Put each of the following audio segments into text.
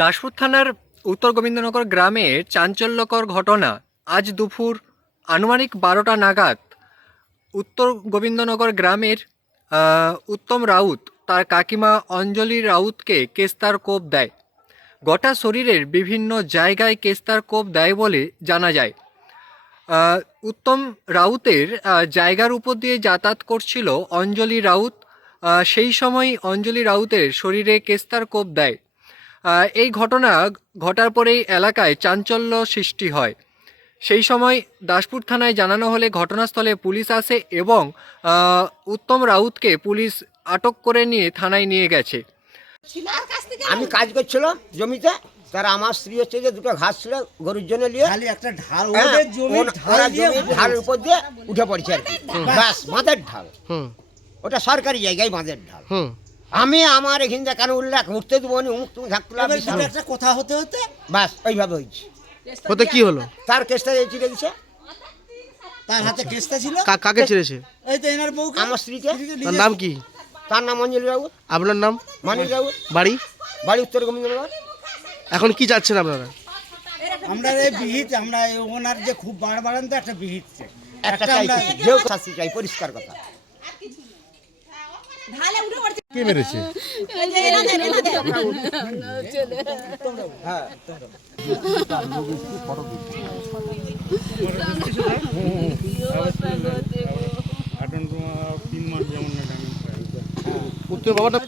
দাসপুর থানার উত্তর গোবিন্দনগর গ্রামে চাঞ্চল্যকর ঘটনা। আজ দুপুর আনুমানিক 12টা নাগাদ উত্তর গোবিন্দনগর গ্রামের উত্তম রাউত তার কাকিমা অঞ্জলি রাউতকে কেস্তার কোপ দেয়। গোটা শরীরের বিভিন্ন জায়গায় কেস্তার কোপ দেয় বলে জানা যায়। উত্তম রাউতের জায়গার উপর দিয়ে যাতায়াত করছিল অঞ্জলি রাউত। সেই সময় অঞ্জলি রাউতের শরীরে কেস্তার কোপ দেয়। এই ঘটনা ঘটার পরেই এলাকায় চাঞ্চল্য সৃষ্টি হয়। সেই সময় দাসপুর থানায় জানানো হলে ঘটনাস্থলে পুলিশ আসে এবং উত্তম রাউতকে পুলিশ আটক করে নিয়ে থানায় নিয়ে গেছে। আমি কাজ করছিলাম জমিতে, তারা আমার স্ত্রী হচ্ছে যে দুটো ঘাস ছিল গরুর জন্য নিয়ে একটা ঢাল ঢালের উপর দিয়ে উঠে পড়ছে আর কি, ব্যাস বাঁধের ঢাল, ওটা সরকারি জায়গায় বাঁধের ঢাল। আমি আমার এখান থেকে কেন উল্লেখ উঠতে দেবো নি, উমুক তুমি থাকতে একটা কথা হতে হতে ব্যাস ওইভাবে হয়েছে। হতে কি হলো? তার কেসটা চিড়ে দিছে, তার হাতে কেসটা ছিল। কাকে ছেড়েছে? এই তো এনার বউ, আমার স্ত্রীকে। তার নাম কি? তার নাম অঞ্জলি রাউত। আপনার নাম? মানিক রাউত। বাড়ি? বাড়ি উত্তর গোবিন্দনগর। এখন কি চাচ্ছেন আপনারা? আমরা এই বিহিত, আমরা ওনার যে খুব বাড়ান তো একটা বিহিত একটা চাইছি, যেও শাস্তি চাই, পরিষ্কার কথা। কে মেরেছে? হ্যাঁ উত্তর বাবাটা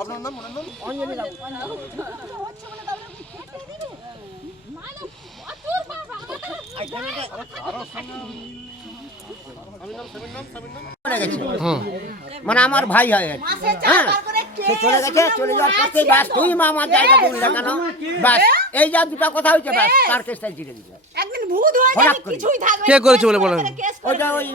আপনার নাম? মানে আমার ভাই হয়, হ্যাঁ সে চলে গেছে, চলে যাওয়ার পরে ব্যাস তুই মা আমার জায়গা বললি না কেন, ব্যাস এই যা দুটা কথা হয়েছে, ব্যাস তার কেসটাই চিড়ে দিচ্ছে। কে করেছে বলে বলেন? ওইটা ওই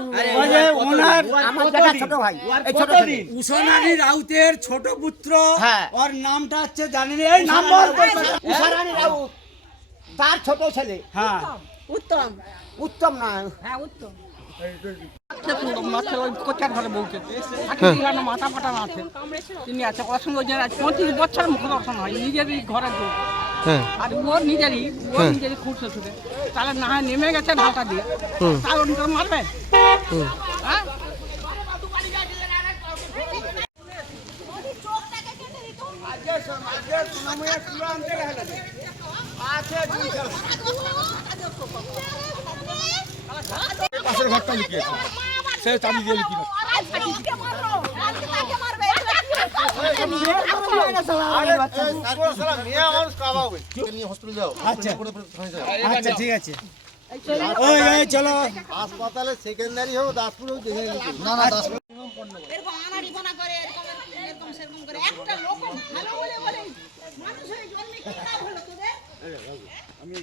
ওনার আমার যেটা ছোট ভাই, এই ছোট উষারানী রাউতের ছোট পুত্র, হ্যাঁ ওর নামটা হচ্ছে জানেন, এই নাম বলতে উষারানী রাউত তার ছোট ছেলে। হ্যাঁ উত্তম, উত্তম না, হ্যাঁ উত্তম। মাথা ফাটা আছে, তিনি আছে অসংখ্য 35 বছর মুখ দর্শন হয় নিজেরই ঘরে, আর ওর নিজেরই খুঁজছে ছুটে, তাহলে না হয় নেমে গেছে ঢালটা দিয়ে, তার অন্য মারবে? হ্যাঁ পাশের ঘরটা লুকিয়েছে, সে চাবি দিয়ে লুকিয়ে আচ্ছা ঠিক আছে, ওই চলো হাসপাতালে সেকেন্ডারি হোক দাসপুর হোক, না না দাসপুর এরকম আনাড়িপনা করে, এরকম সেরকম করে একটা লোক ভালো বলে বলে মানুষ হয়ে জন্মে কি লাভ হলো তোদের? আমি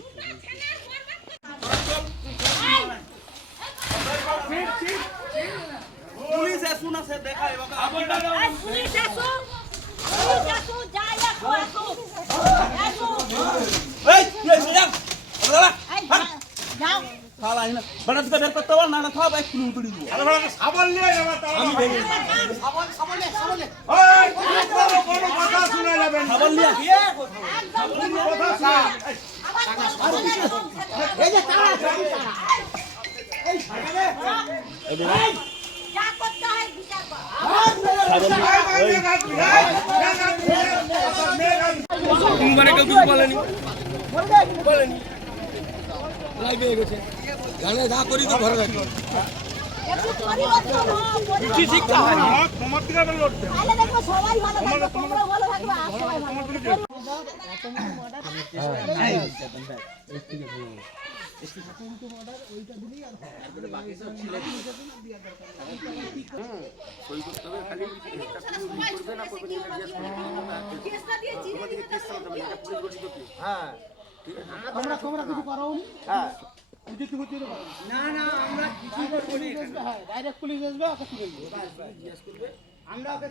পুলিশ আসু না, সে দেখা পুলিশ আসো, যাই আসো, এই যাও যাও খালা না বড় থেকে বের করতে বল, না না সব এক কিলো তুলি দিব। আরে বড় সাবল নিয়ে যাবা, তাও আমি বের সাবল ওই কোনো কথা শুনে যাবেন, সাবল নিয়ে কি কথা এই যে তারা এই যা করতে হয় বিচার কর। মানে কেউ বলেনি লাইভে গেছে, গানে যা করি তো ঘরে রাখি একটু পরিবর্তন হয়, কি শিক্ষা হয় তোমার দিকে লড়তে তাহলে দেখো সবাই ভালো থাকবে, তোমরা ভালো থাকবে, আর সবাই ভালো থাকবে। হবে না, এটা পুলিশ গঠিত কি? হ্যাঁ তোমরা কিছু করাওনি হ্যাঁ না না আমরা কিছু করবো না ডাইরেক্ট পুলিশ আসবে ওকে তুলে নিয়ে আমরা ওকে